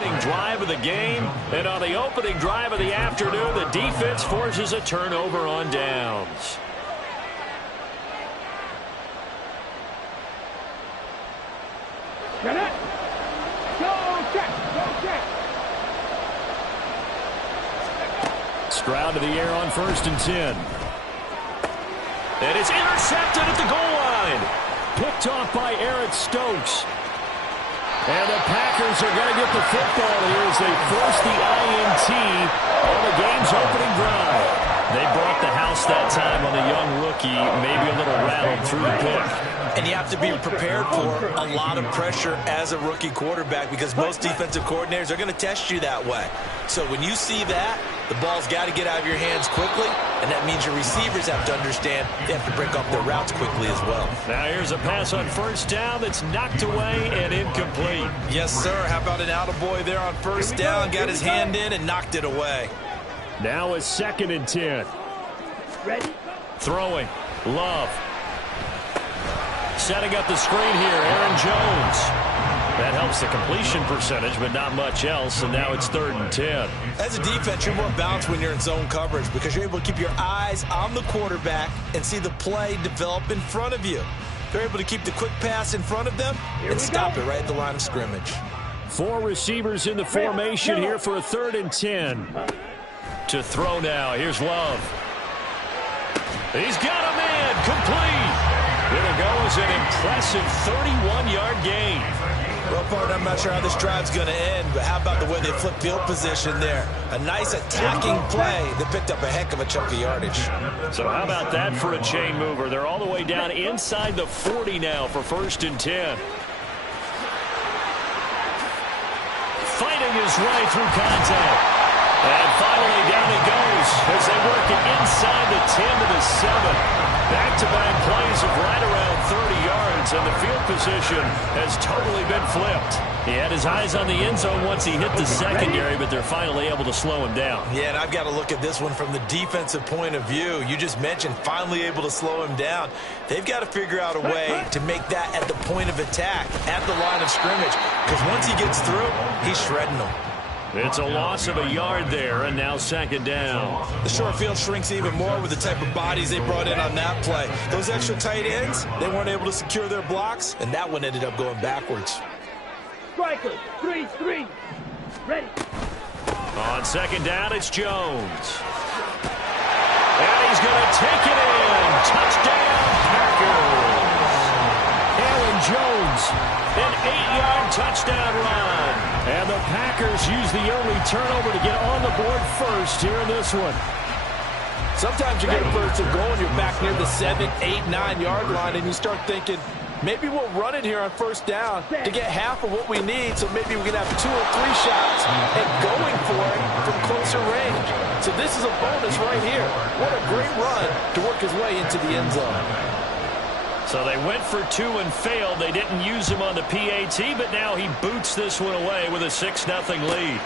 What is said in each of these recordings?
opening drive of the game. And on the opening drive of the afternoon, the defense forces a turnover on downs. Get it. Go check. Go check. Stroud to the air on 1st and 10. And it's intercepted at the goal line. Picked off by Eric Stokes. And the Packers are going to get the football here as they force the INT on the game's opening drive. They brought the house that time on the young rookie, maybe a little rattled through the pick. And you have to be prepared for a lot of pressure as a rookie quarterback because most defensive coordinators are going to test you that way. So when you see that, the ball's got to get out of your hands quickly, and that means your receivers have to understand they have to break off their routes quickly as well. Now here's a pass on 1st down that's knocked away and incomplete. Yes, sir. How about an attaboy there on 1st down? Got his hand in and knocked it away. Now it's 2nd and 10. Ready? Throwing. Love. Setting up the screen here, Aaron Jones. That helps the completion percentage, but not much else, and now it's 3rd and 10. As a defense, you're more balanced when you're in zone coverage because you're able to keep your eyes on the quarterback and see the play develop in front of you. They're able to keep the quick pass in front of them and stop it right at the line of scrimmage. 4 receivers in the formation here for a 3rd and 10. To throw now, here's Love. He's got a man, complete. It'll go as an impressive 31-yard gain. Well, partner, I'm not sure how this drive's going to end, but how about the way they flip field position there? A nice attacking play that picked up a heck of a chunk of yardage. So how about that for a chain mover? They're all the way down inside the 40 now for 1st and 10. Fighting his way through contact. And finally down he goes as they work it inside the 10 to the 7. Back-to-back plays of right around 30 yards, and the field position has totally been flipped. He had his eyes on the end zone once he hit the secondary, but they're finally able to slow him down. Yeah, and I've got to look at this one from the defensive point of view. You just mentioned finally able to slow him down. They've got to figure out a way to make that at the point of attack, at the line of scrimmage, because once he gets through, he's shredding them. It's a loss of a yard there, and now 2nd down. The short field shrinks even more with the type of bodies they brought in on that play. Those extra tight ends, they weren't able to secure their blocks, and that one ended up going backwards. Striker, 3-3. Ready. On 2nd down, it's Jones. And he's going to take it in. Touchdown, Packers. Aaron Jones, an 8-yard touchdown run. And the Packers use the early turnover to get on the board first here in this one. Sometimes you get a first and goal and you're back near the 7, 8, 9-yard line, and you start thinking, maybe we'll run it here on 1st down to get half of what we need, so maybe we can have 2 or 3 shots and going for it from closer range. So this is a bonus right here. What a great run to work his way into the end zone. So they went for 2 and failed. They didn't use him on the PAT, but now he boots this one away with a 6-0 lead.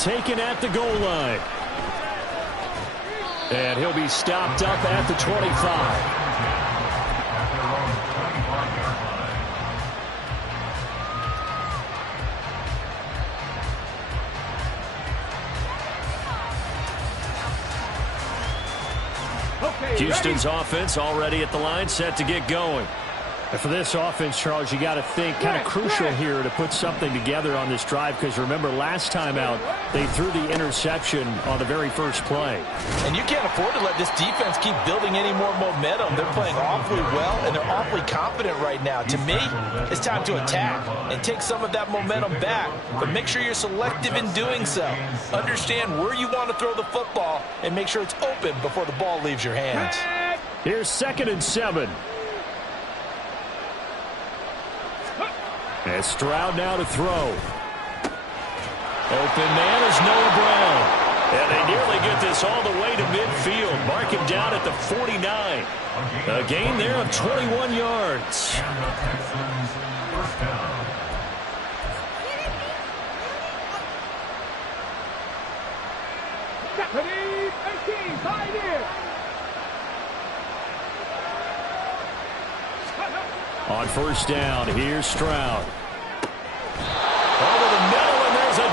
Taken at the goal line. And he'll be stopped up at the 25. Houston's offense already at the line, set to get going. And for this offense, Charles, you got to think kind of crucial here to put something together on this drive, because remember last time out they threw the interception on the very first play. And you can't afford to let this defense keep building any more momentum. They're playing awfully well, and they're awfully confident right now. To me, it's time to attack and take some of that momentum back, but make sure you're selective in doing so. Understand where you want to throw the football and make sure it's open before the ball leaves your hands. Here's 2nd and 7. And Stroud now to throw. Open man is Noah Brown. And they nearly get this all the way to midfield. Mark him down at the 49. A gain there of 21 yards. Japanese 18, side in. On 1st down, here's Stroud. Over the middle, and there's a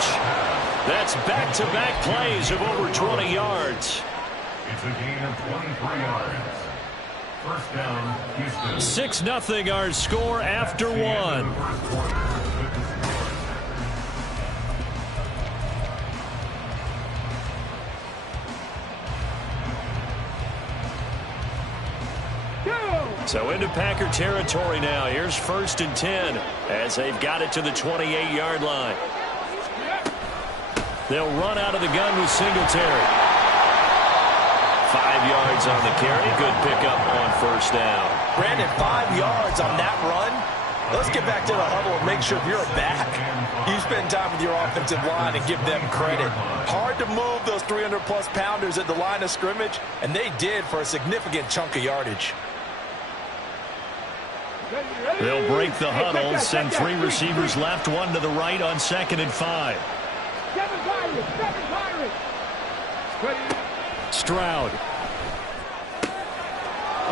yardage. That's back-to-back plays of over 20 yards. It's a gain of 23 yards. First down, Houston. 6-0 our score after one. So into Packer territory now. Here's 1st and 10 as they've got it to the 28-yard line. They'll run out of the gun with Singletary. 5 yards on the carry. Good pickup on 1st down. Brandon, 5 yards on that run. Let's get back to the huddle and make sure if you're a back, you spend time with your offensive line and give them credit. Hard to move those 300-plus pounders at the line of scrimmage, and they did for a significant chunk of yardage. They'll break the huddle, send 3 receivers left, 1 to the right on 2nd and 5. Stroud.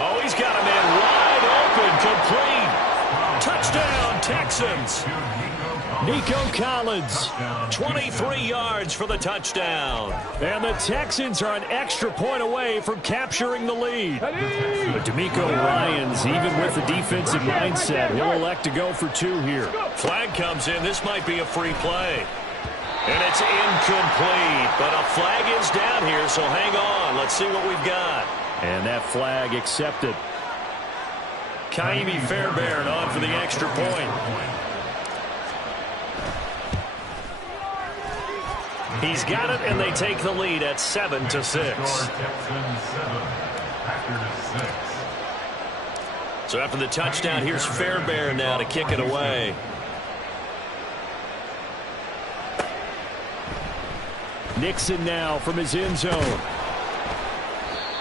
Oh, he's got a man wide open, complete. Touchdown, Texans. Nico Collins, 23 yards for the touchdown. And the Texans are an extra point away from capturing the lead. But DeMeco Ryans, even with the defensive mindset, he'll elect to go for 2 here. Flag comes in. This might be a free play. And it's incomplete, but a flag is down here, so hang on. Let's see what we've got. And that flag accepted. Kaimi Fairbairn on for the extra point. He's got it, and they take the lead at 7-6. So after the touchdown, here's Fairbairn now to kick it away. Nixon now from his end zone.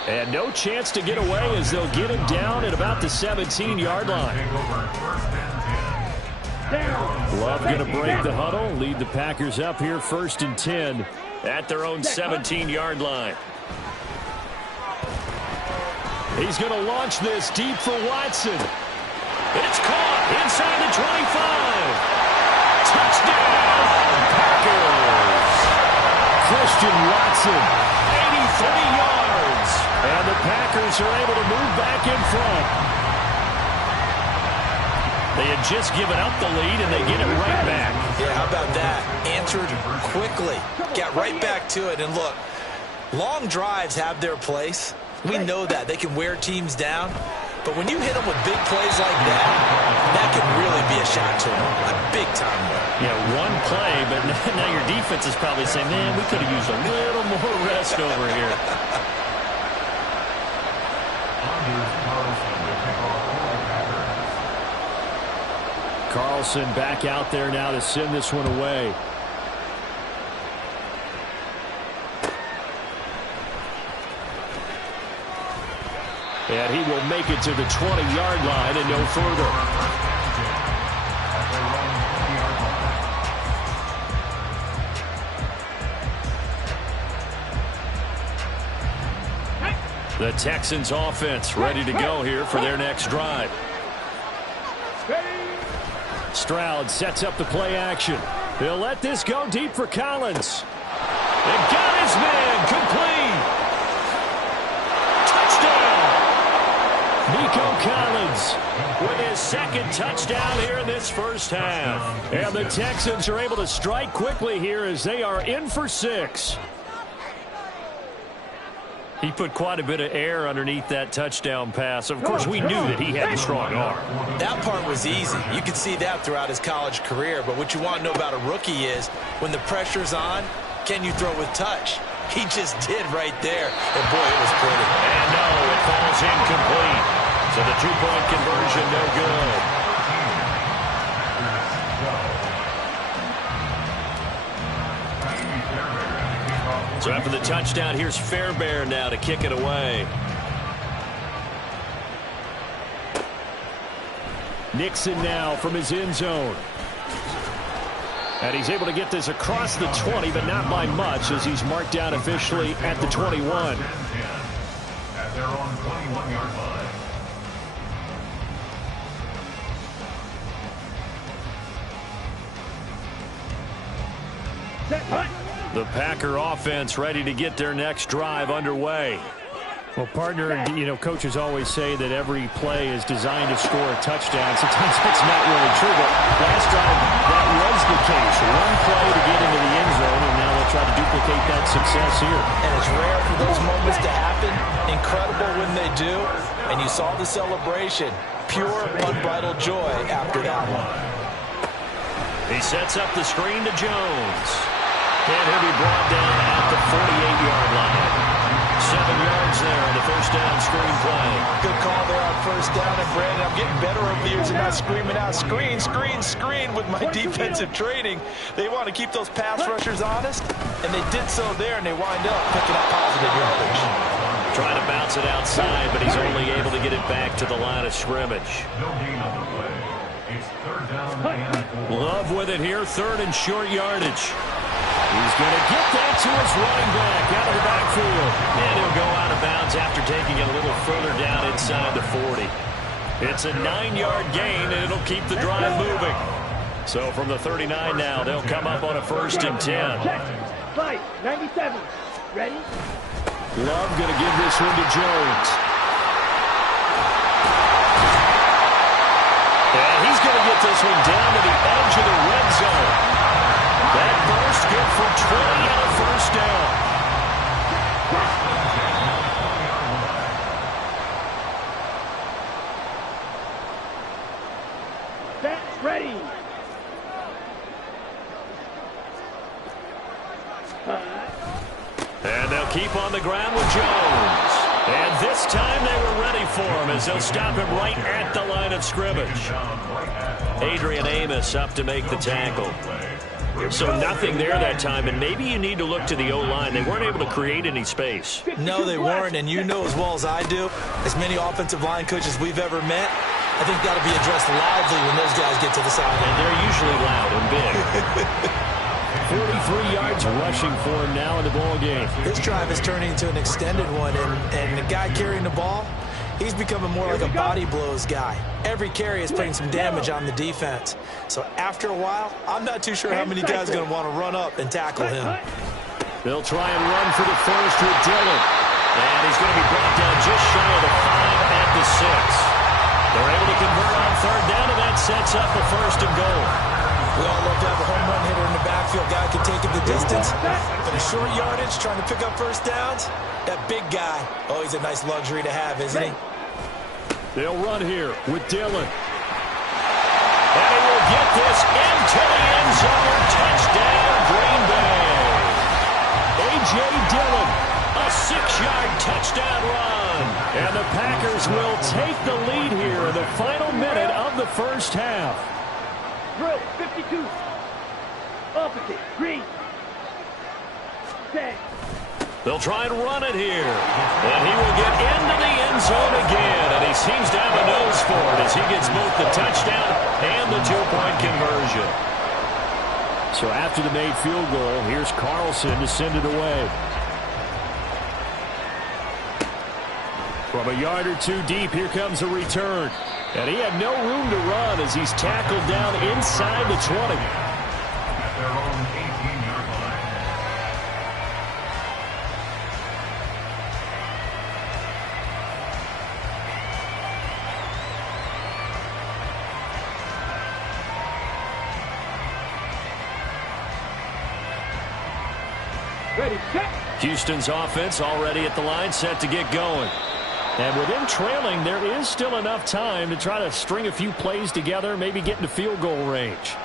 And no chance to get away as they'll get him down at about the 17-yard line. Love going to break the huddle, lead the Packers up here 1st and 10 at their own 17-yard line. He's going to launch this deep for Watson. It's caught inside the 25. Touchdown, Packers. Christian Watson, 83 yards. And the Packers are able to move back in front. They had just given up the lead, and they get it right back. Yeah, how about that? Answered quickly. Got right back to it. And look, long drives have their place. We know that. They can wear teams down. But when you hit them with big plays like that, that can really be a shot to them. A big-time one. Yeah, one play, but now your defense is probably saying, man, we could have used a little more rest over here. Carlson back out there now to send this one away. And he will make it to the 20-yard line and no further. The Texans offense ready to go here for their next drive. Stroud sets up the play action. He'll let this go deep for Collins. And got his man complete. Touchdown. Nico Collins with his 2nd touchdown here in this first half. And the Texans are able to strike quickly here as they are in for 6. He put quite a bit of air underneath that touchdown pass. Of course, we knew that he had a strong arm. That part was easy. You could see that throughout his college career. But what you want to know about a rookie is when the pressure's on, can you throw with touch? He just did right there. And, boy, it was pretty. And no, it falls incomplete. So the 2-point conversion, no good. So after the touchdown, here's Fairbairn now to kick it away. Nixon now from his end zone. And he's able to get this across the 20, but not by much as he's marked down officially at the 21. At their own 21-yard line. Set, hunt. The Packer offense ready to get their next drive underway. Well, partner, you know, coaches always say that every play is designed to score a touchdown. Sometimes that's not really true, but last drive, that was the case. One play to get into the end zone, and now they'll try to duplicate that success here. And it's rare for those moments to happen. Incredible when they do. And you saw the celebration. Pure, unbridled joy after that one. He sets up the screen to Jones. And he'll be brought down at the 48-yard line. 7 yards there on the first down screen play. Good call there on first down. And Brandon, I'm getting better over the years and not screaming out screen, screen, screen with my defensive training. They want to keep those pass rushers honest, and they did so there, and they wind up picking up positive yardage. Trying to bounce it outside, but he's only able to get it back to the line of scrimmage. No gain on the play. It's third down and 4. Love with it here, third and short yardage. He's going to get that to his running back out of the backfield. And he'll go out of bounds after taking it a little further down inside the 40. It's a 9-yard gain, and it'll keep the drive moving. So from the 39 now, they'll come up on a first and 10. Fight, 97. Ready? Love going to give this one to Jones. And he's going to get this one down to the edge of the red zone. That burst good for 20 and a first down. Set, ready. And they'll keep on the ground with Jones. And this time they were ready for him as they'll stop him right at the line of scrimmage. Adrian Amos up to make the tackle. So nothing there that time, and maybe you need to look to the O-line. They weren't able to create any space. No, they weren't, and you know as well as I do, as many offensive line coaches we've ever met, I think that'll be addressed loudly when those guys get to the sideline. And they're usually loud and big. 43 yards rushing for him now in the ball game. This drive is turning into an extended one, and the guy carrying the ball, he's becoming more like a body blows guy. Every carry is putting some damage on the defense. So after a while, I'm not too sure how many guys are going to want to run up and tackle him. They'll try and run for the first with Dillon. And he's going to be brought down just shy of the 5 at the 6. They're able to convert on third down, and that sets up a first and goal. We all love to have a home run hitter in the backfield. Guy can take it the distance. But a short yardage, trying to pick up first downs, that big guy, oh, he's a nice luxury to have, isn't he? They'll run here with Dillon. And he will get this into the end zone. Touchdown, Green Bay. A.J. Dillon, a 6-yard touchdown run. And the Packers will take the lead here in the final minute of the first half. Drill, 52. Opposite, green. Set. They'll try and run it here. And he will get into the end zone again. And he seems to have a nose for it as he gets both the touchdown and the 2-point conversion. So after the made field goal, here's Carlson to send it away. From a yard or two deep, here comes a return. And he had no room to run as he's tackled down inside the 20. At their own 18-yard line. Ready, set. Houston's offense already at the line, set to get going. And with them trailing, there is still enough time to try to string a few plays together, maybe get into field goal range.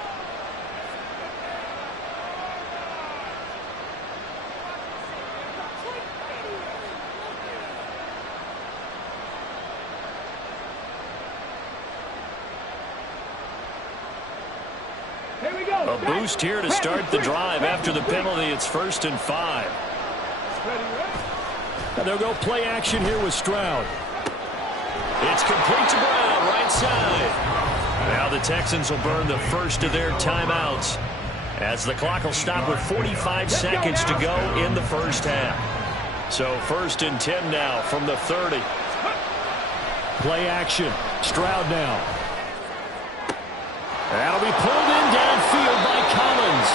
Here we go. A boost here to start the drive after the penalty. It's 1st and 5. Ready, ready. And they'll go play action here with Stroud. It's complete to Brown, right side. Now the Texans will burn the first of their timeouts as the clock will stop with 45 seconds to go in the first half. So 1st and 10 now from the 30. Play action. Stroud now. That'll be pulled in downfield by Collins.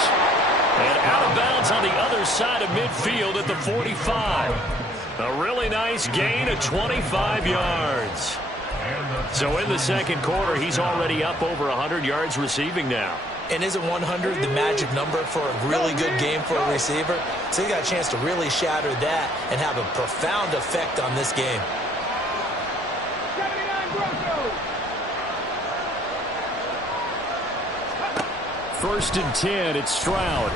And out of bounds on the other side of midfield at the 45. A really nice gain of 25 yards. So in the second quarter, he's already up over 100 yards receiving now. And isn't 100 the magic number for a really good game for a receiver? So he got a chance to really shatter that and have a profound effect on this game. First and 10, it's Stroud.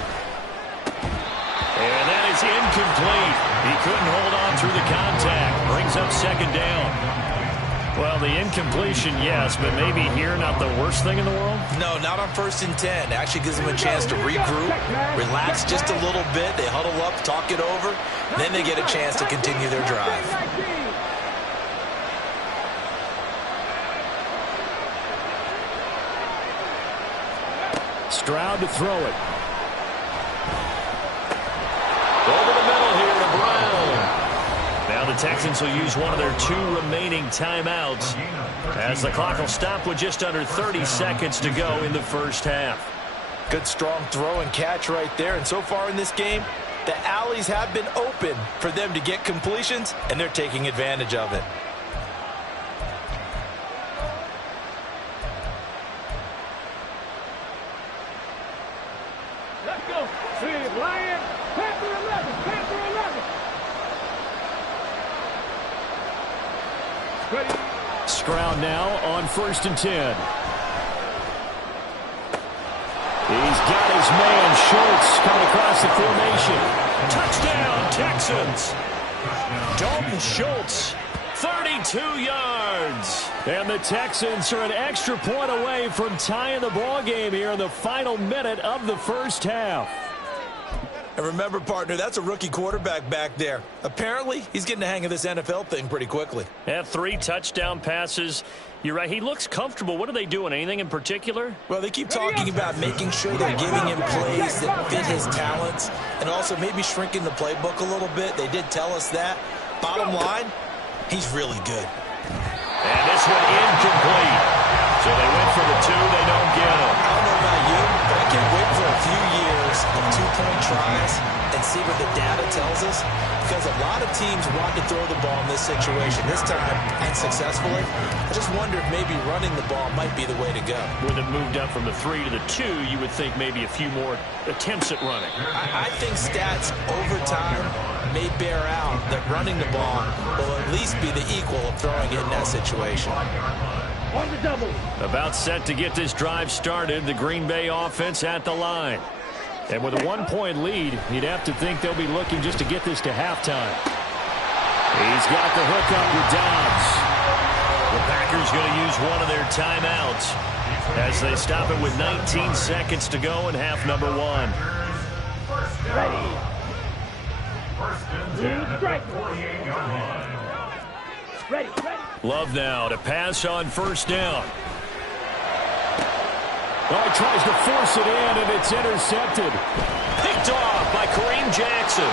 And that is incomplete. He couldn't hold on through the contact. Brings up second down. Well, the incompletion, yes, but maybe here not the worst thing in the world? No, not on first and 10. Actually gives them a chance to regroup, relax just a little bit. They huddle up, talk it over. Then they get a chance to continue their drive. Stroud to throw it. Over the middle here to Brown. Now the Texans will use one of their 2 remaining timeouts as the clock will stop with just under 30 seconds to go in the first half. Good strong throw and catch right there. And so far in this game, the alleys have been open for them to get completions, and they're taking advantage of it. Let's go. Lion. Panther 11. Panther 11. Ready. Stroud now on first and 10. He's got his man Schultz coming across the formation. Touchdown, Texans. Dalton Schultz, 32 yards. And the Texans are an extra point away from tying the ball game here in the final minute of the first half. And remember, partner, that's a rookie quarterback back there. Apparently, he's getting the hang of this NFL thing pretty quickly. Yeah, 3 touchdown passes. You're right. He looks comfortable. What are they doing? Anything in particular? Well, they keep talking about making sure they're giving him plays that fit his talents and also maybe shrinking the playbook a little bit. They did tell us that. Bottom line, he's really good. And this one incomplete. So they went for the 2. They don't get him. I don't know about you, but I can't wait for a few years of 2-point tries and see what the data tells us, because a lot of teams want to throw the ball in this situation. This time, unsuccessfully. I just wonder if maybe running the ball might be the way to go. With it moved up from the 3 to the 2, you would think maybe a few more attempts at running. I think stats over time may bear out that running the ball will at least be the equal of throwing it in that situation. On the double. About set to get this drive started, the Green Bay offense at the line. And with a 1-point lead, you'd have to think they'll be looking just to get this to halftime. He's got the hook up with Dobbs. The Packers going to use one of their timeouts as they stop it with 19 seconds to go in half number 1. Ready. Strike. Ready. Love now to pass on first down. Oh, he tries to force it in, and it's intercepted. Picked off by Kareem Jackson.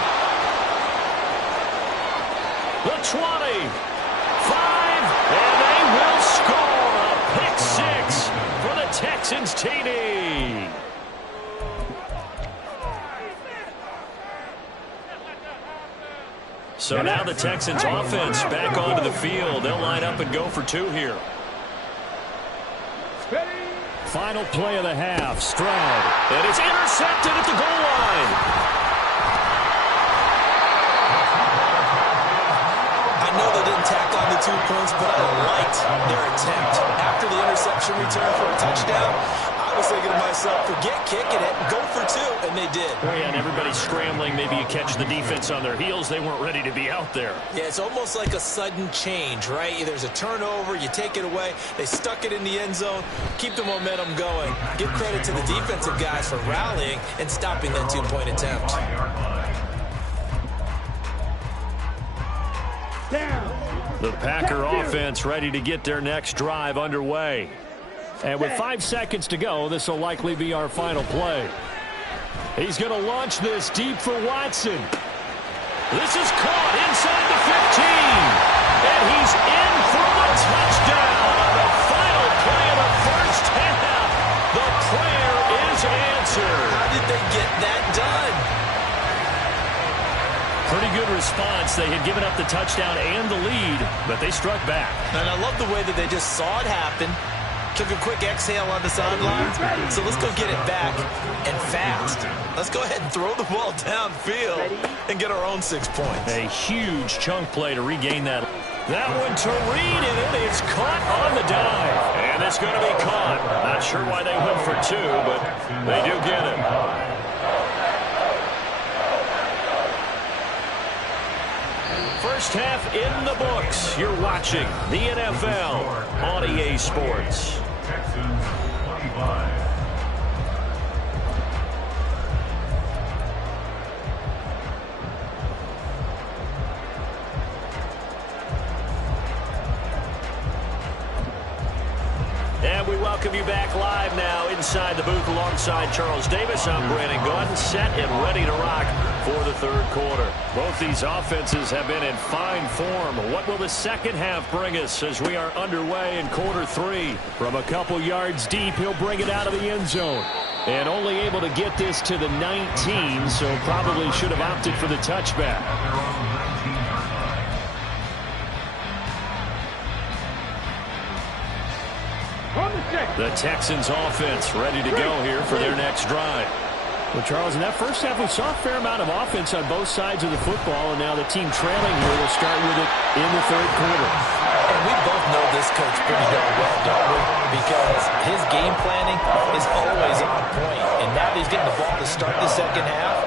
The 20. 5, and they will score a pick 6 for the Texans TD. So now the Texans offense back onto the field. They'll line up and go for 2 here. Final play of the half, Stroud. And it's intercepted at the goal line. I know they didn't tack on the 2 points, but I liked their attempt. After the interception return for a touchdown, I was thinking to myself, forget kicking it, go for 2, and they did. Oh, yeah, and everybody's scrambling. Maybe you catch the defense on their heels. They weren't ready to be out there. Yeah, it's almost like a sudden change, right? There's a turnover, you take it away, they stuck it in the end zone, keep the momentum going. Give credit to the defensive guys for rallying and stopping that 2-point attempt. The Packer offense ready to get their next drive underway. And with 5 seconds to go, this will likely be our final play. He's going to launch this deep for Watson. This is caught inside the 15. And he's in for the touchdown on the final play of the first half. The prayer is answered. How did they get that done? response. They had given up the touchdown and the lead, but they struck back. And I love the way that they just saw it happen, took a quick exhale on the sideline. So let's go get it back and fast. Let's go ahead and throw the ball downfield and get our own 6 points. A huge chunk play to regain that. That one to Reed, and it is caught on the dive. And it's going to be caught. Not sure why they went for 2, but they do get it. First half in the books. You're watching the NFL on EA Sports. Texans 25. And we welcome you back live now inside the booth alongside Charles Davis. I'm Brandon Gordon, set and ready to rock for the third quarter. Both these offenses have been in fine form. What will the second half bring us as we are underway in quarter 3? From a couple yards deep, he'll bring it out of the end zone. And only able to get this to the 19, so probably should have opted for the touchback. The Texans offense ready to go here for their next drive. Well, Charles, in that first half, we saw a fair amount of offense on both sides of the football, and now the team trailing here will start with it in the third quarter. And we both know this coach pretty darn well, don't we? Because his game planning is always on point. And now that he's getting the ball to start the second half,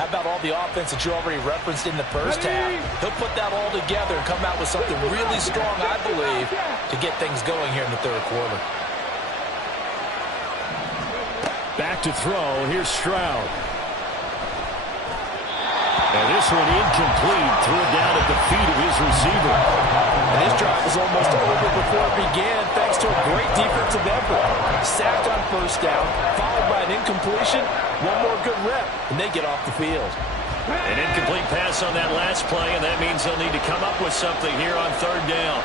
how about all the offense that you already referenced in the first half? He'll put that all together and come out with something really strong, I believe, to get things going here in the third quarter. Back to throw. Here's Stroud. And this one incomplete. Threw it down at the feet of his receiver. And his drive was almost over before it began thanks to a great defensive effort. Sacked on first down, followed by an incompletion. One more good rep, and they get off the field. An incomplete pass on that last play, and that means they'll need to come up with something here on third down.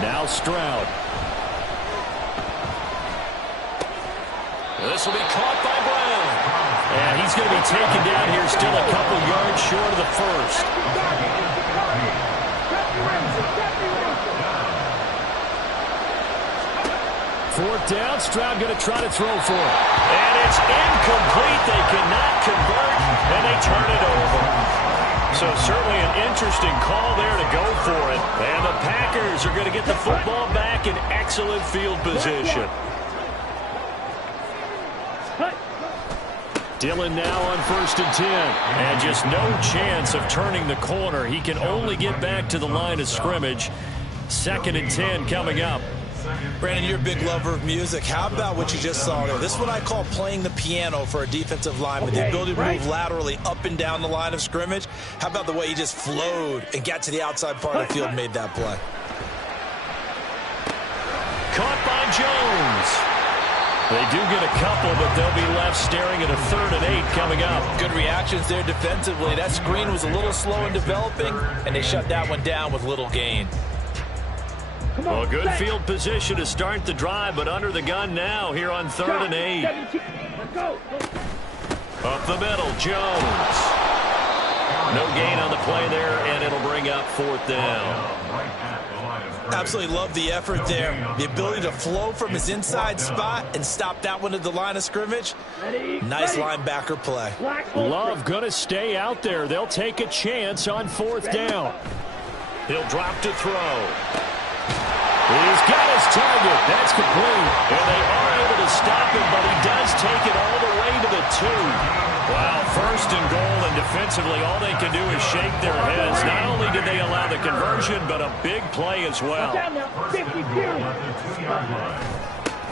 Now Stroud. This will be caught by Brown. And he's going to be taken down here, still a couple yards short of the first. Fourth down, Stroud going to try to throw for it. And it's incomplete. They cannot convert, and they turn it over. So certainly an interesting call there to go for it. And the Packers are going to get the football back in excellent field position. Dillon now on 1st and 10. And just no chance of turning the corner. He can only get back to the line of scrimmage. 2nd and 10 coming up. Brandon, you're a big lover of music. How about what you just saw there? This is what I call playing the piano for a defensive lineman. The ability to move laterally up and down the line of scrimmage. How about the way he just flowed and got to the outside part of the field and made that play? Caught by Jones. They do get a couple, but they'll be left staring at a 3rd and 8 coming up. Good reactions there defensively. That screen was a little slow in developing, and they shut that one down with little gain. Well, good field position to start the drive, but under the gun now here on 3rd and 8. Up the middle, Jones. No gain on the play there, and it'll bring up 4th down. Absolutely love the effort there. The ability to flow from his inside spot and stop that one at the line of scrimmage. Nice linebacker play. Love going to stay out there. They'll take a chance on 4th down. He'll drop to throw. He's got his target. That's complete. And they are able to stop him, but he does take it all the way to the 2. Wow, 1st and goal, and defensively all they can do is shake their heads. Not only did they allow the conversion, but a big play as well.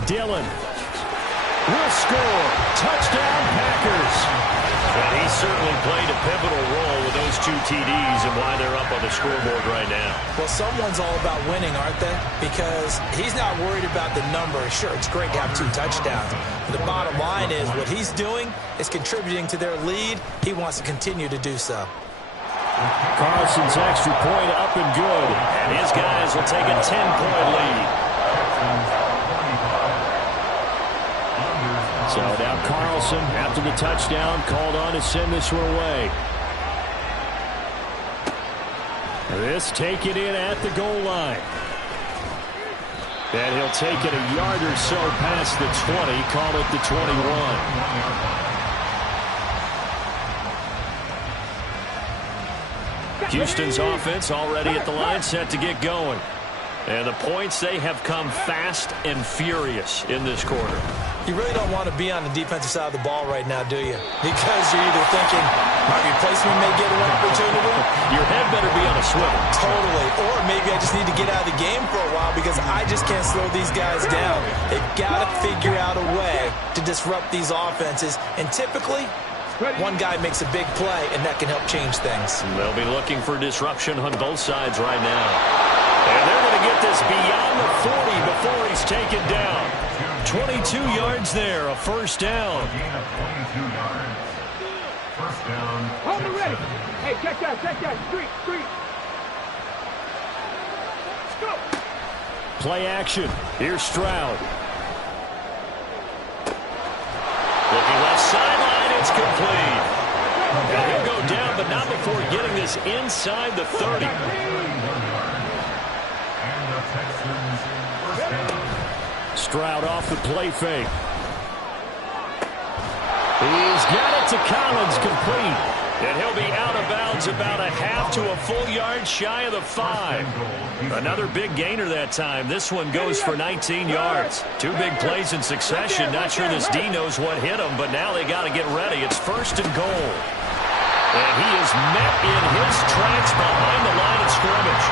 Dillon will score. Touchdown, Packers. And he certainly played a pivotal role with those 2 TDs and why they're up on the scoreboard right now. Well, someone's all about winning, aren't they? Because he's not worried about the number. Sure, it's great to have 2 touchdowns. But the bottom line is what he's doing is contributing to their lead. He wants to continue to do so. Carlson's extra point up and good. And his guys will take a 10-point lead. So now Carlson, after the touchdown, called on to send this one away. This taken in at the goal line. And he'll take it a yard or so past the 20, call it the 21. Houston's offense already at the line, set to get going. And the points, they have come fast and furious in this quarter. You really don't want to be on the defensive side of the ball right now, do you? Because you're either thinking, my replacement may get an opportunity. Your head better be on a swivel. Totally. Or maybe I just need to get out of the game for a while because I just can't slow these guys down. They've got to figure out a way to disrupt these offenses. And typically, one guy makes a big play, and that can help change things. They'll be looking for disruption on both sides right now. And they're going to get this beyond the 40 before he's taken down. 22 yards there, a first down. Gain of 22 yards. First down. Hold it ready. Hey, check that. Street. Let's go. Play action. Here's Stroud. Looking left sideline, it's complete. And he'll go down, but not before getting this inside the 30. And the Texans first down. Stroud off the play fake. He's got it to Collins, complete. And he'll be out of bounds about a half to a full yard shy of the 5. Another big gainer that time. This one goes for 19 yards. Two big plays in succession. Not sure this D knows what hit him, but now they got to get ready. It's first and goal. And he is met in his tracks behind the line of scrimmage.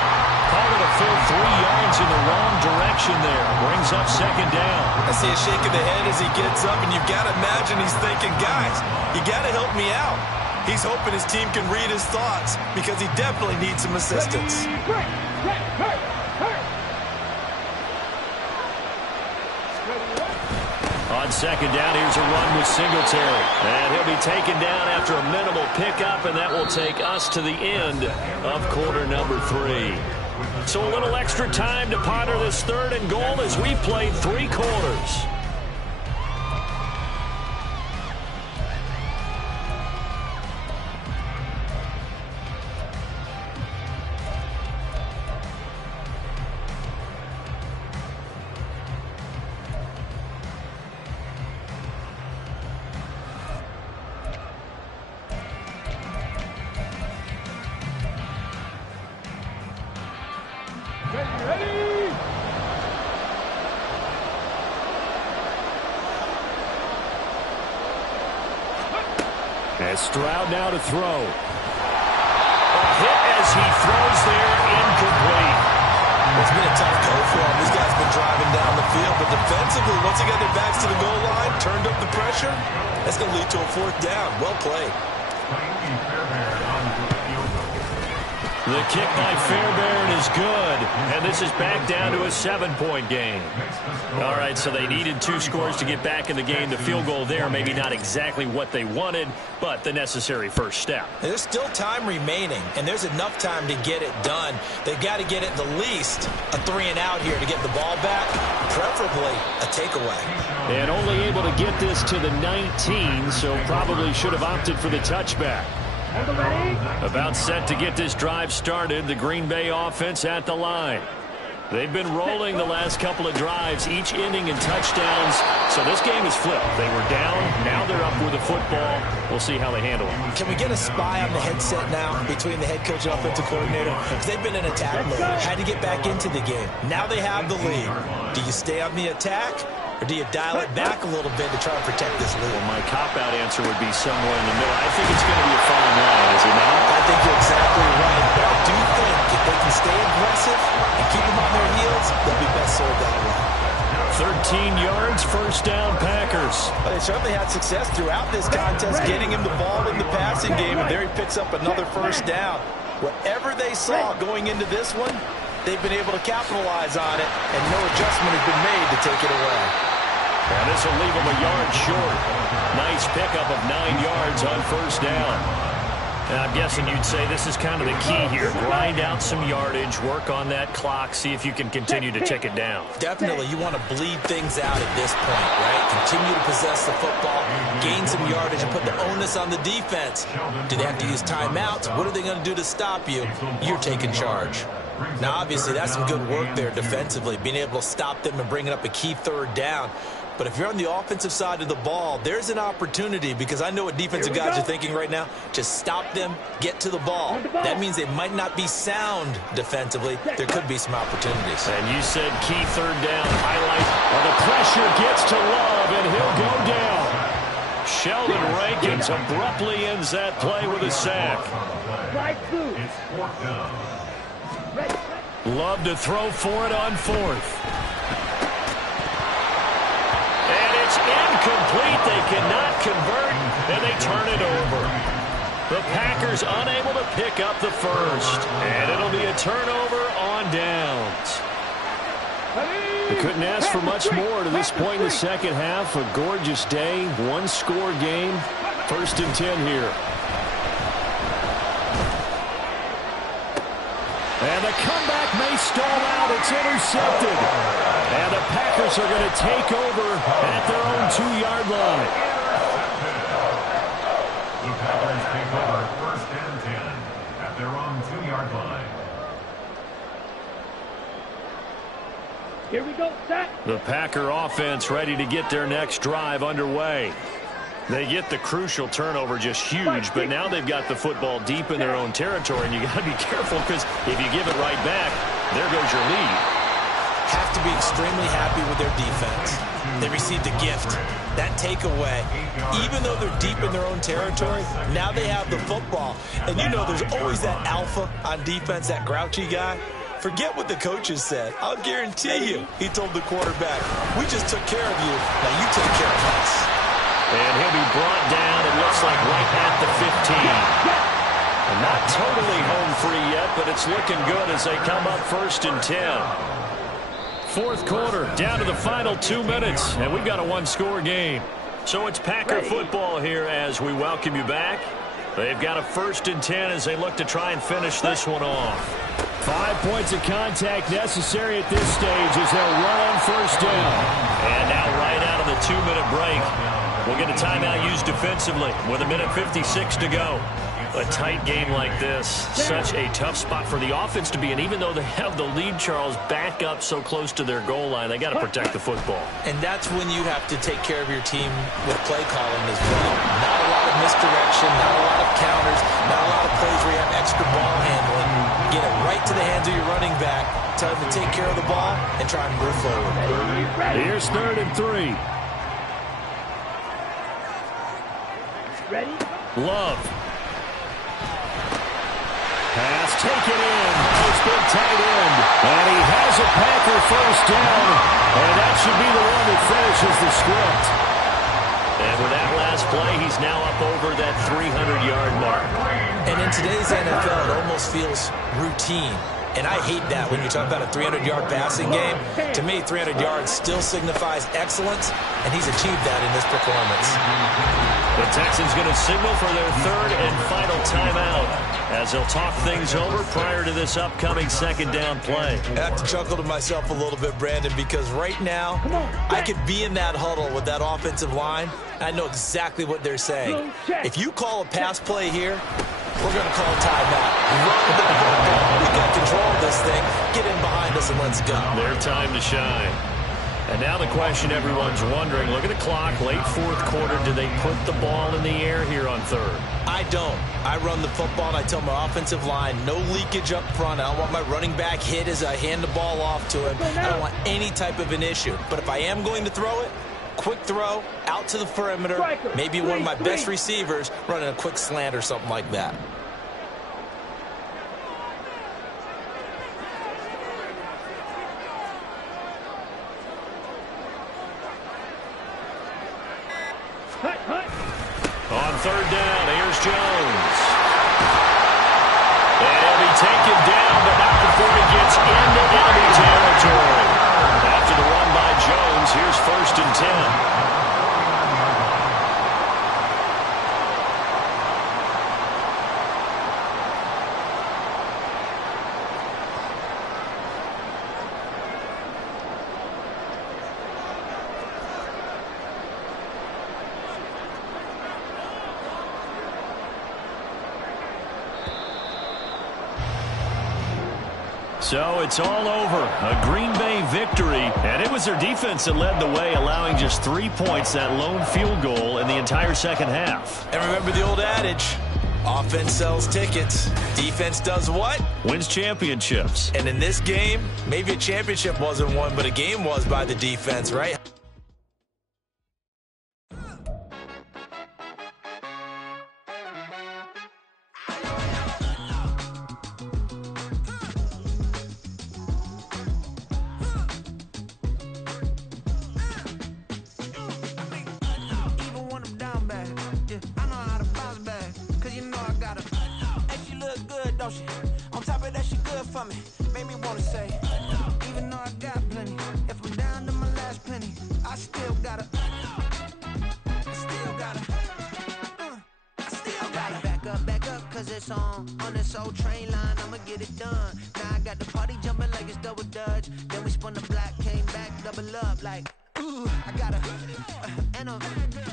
Call it a full 3 yards in the wrong direction there. Brings up second down. I see a shake of the head as he gets up, and you've got to imagine he's thinking, guys, you got to help me out. He's hoping his team can read his thoughts because he definitely needs some assistance. On second down, here's a run with Singletary. And he'll be taken down after a minimal pickup, and that will take us to the end of quarter number 3. So a little extra time to ponder this third and goal as we played 3 quarters. As Stroud now to throw. A hit as he throws there, incomplete. It's been a tough go for him. These guys been driving down the field, but defensively, once they got their backs to the goal line, turned up the pressure, that's going to lead to a fourth down. Well played. The kick by Fairbairn is good, and this is back down to a 7-point game. All right, so they needed 2 scores to get back in the game. The field goal there, maybe not exactly what they wanted, but the necessary first step. There's still time remaining, and there's enough time to get it done. They've got to get at the least a 3-and-out here to get the ball back, preferably a takeaway. And only able to get this to the 19, so probably should have opted for the touchback. About set to get this drive started, the Green Bay offense at the line. They've been rolling the last couple of drives, each ending in touchdowns, so this game is flipped. They were down, now they're up with the football. We'll see how they handle it. Can we get a spy on the headset now between the head coach and offensive coordinator? Because they've been in attack mode, had to get back into the game. Now they have the lead. Do you stay on the attack? Or do you dial it back a little bit to try and protect this lead? Well, my cop-out answer would be somewhere in the middle. I think it's going to be a fine line, is it not? I think you're exactly right. But I do think if they can stay aggressive and keep them on their heels, they'll be best served that way. 13 yards, first down, Packers. Well, they certainly had success throughout this contest, getting him the ball in the passing game, and there he picks up another first down. Whatever they saw going into this one, they've been able to capitalize on it, and no adjustment has been made to take it away. And this will leave him a yard short. Nice pickup of 9 yards on first down. And I'm guessing you'd say this is kind of the key here. Grind out some yardage, work on that clock, see if you can continue to tick it down. Definitely, you want to bleed things out at this point, right? Continue to possess the football, gain some yardage, and put the onus on the defense. Do they have to use timeouts? What are they going to do to stop you? You're taking charge. Now, obviously, that's some good work there defensively, being able to stop them and bringing up a key third down. But if you're on the offensive side of the ball, there's an opportunity, because I know what defensive guys are thinking right now. Just stop them, get to the ball. That means they might not be sound defensively. There could be some opportunities. And you said key third down. Highlight of the pressure gets to Love, and he'll go down. Sheldon Rankins abruptly ends that play with a sack. Love to throw for it on fourth. And it's incomplete. They cannot convert, and they turn it over. The Packers unable to pick up the first, and it'll be a turnover on downs. They couldn't ask for much more to this point in the second half. A gorgeous day, one-score game. 1st and 10 here. And the comeback may stall out. It's intercepted. And the Packers are going to take over at their own 2-yard line. The Packers take over 1st and 10 at their own 2-yard line. Here we go, set. The Packer offense ready to get their next drive underway. They get the crucial turnover, just huge, but now they've got the football deep in their own territory, and you got to be careful, because if you give it right back, there goes your lead. Have to be extremely happy with their defense. They received a gift. That takeaway, even though they're deep in their own territory, now they have the football. And you know there's always that alpha on defense, that grouchy guy. Forget what the coaches said. I'll guarantee you, he told the quarterback, we just took care of you, now you take care of us. And he'll be brought down, it looks like right at the 15. And not totally home free yet, but it's looking good as they come up 1st and 10. Fourth quarter, down to the final 2 minutes, and we've got a one-score game. So it's Packer football here as we welcome you back. They've got a 1st and 10 as they look to try and finish this one off. 5 points of contact necessary at this stage as they'll run on 1st down. And now right out of the 2-minute break, we'll get a timeout used defensively with 1:56 to go. A tight game like this, such a tough spot for the offense to be in. Even though they have the lead, Charles, back up so close to their goal line, they got to protect the football. And that's when you have to take care of your team with play calling as well. Not a lot of misdirection, not a lot of counters, not a lot of plays where you have extra ball handling. Get it right to the hands of your running back, tell him to take care of the ball, and try and move forward. Here's 3rd and 3. Ready? Love. Pass taken in. It's been tight end. And he has a Packer 1st down. And that should be the one that finishes the script. And with that last play, he's now up over that 300-yard mark. And in today's NFL, it almost feels routine. And I hate that when you talk about a 300-yard passing game. To me, 300 yards still signifies excellence, and he's achieved that in this performance. The Texans going to signal for their 3rd and final timeout as they'll talk things over prior to this upcoming 2nd down play. I have to chuckle to myself a little bit, Brandon, because right now I could be in that huddle with that offensive line. I know exactly what they're saying. If you call a pass play here, we're going to call timeout. Run the football. We got control of this thing. Get in behind us and let's go. Their time to shine. And now the question everyone's wondering, look at the clock, late 4th quarter, do they put the ball in the air here on 3rd? I don't. I run the football and I tell my offensive line, no leakage up front. I don't want my running back hit as I hand the ball off to him. I don't want any type of an issue. But if I am going to throw it, quick throw, out to the perimeter, maybe one of my best receivers running a quick slant or something like that. On 3rd down, here's Jones. And he'll be taken down, but not before he gets into enemy territory. After the run by Jones, here's 1st and 10. So it's all over. A Green Bay victory. And it was their defense that led the way, allowing just 3 points, that lone field goal in the entire second half. And remember the old adage, offense sells tickets. Defense does what? Wins championships. And in this game, maybe a championship wasn't won, but a game was by the defense, right? On top of that, she good for me. Made me wanna say, even though I got plenty, if I'm down to my last penny, I still gotta back up, cause it's on this old train line, I'ma get it done. Now I got the party jumping like it's double dutch. Then we spun the block, came back, double up like, ooh, I got a,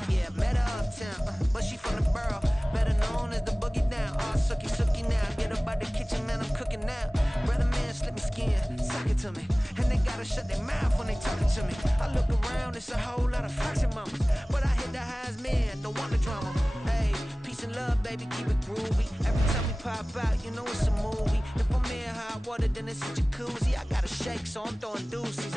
yeah, met her uptown, but she from the borough, better known as the boogie down. All sookie now, get up out the kitchen, man, I'm cooking now. Brother man, slip me skin, suck it to me, and they gotta shut their mouth when they talking to me. I look around, it's a whole lot of foxy mamas, but I hit the highs, man, don't want the drama. Hey, peace and love, baby, keep it groovy. Every time we pop out, you know it's a movie. If I'm in hot water, then it's a jacuzzi. I gotta shake, so I'm throwing deuces.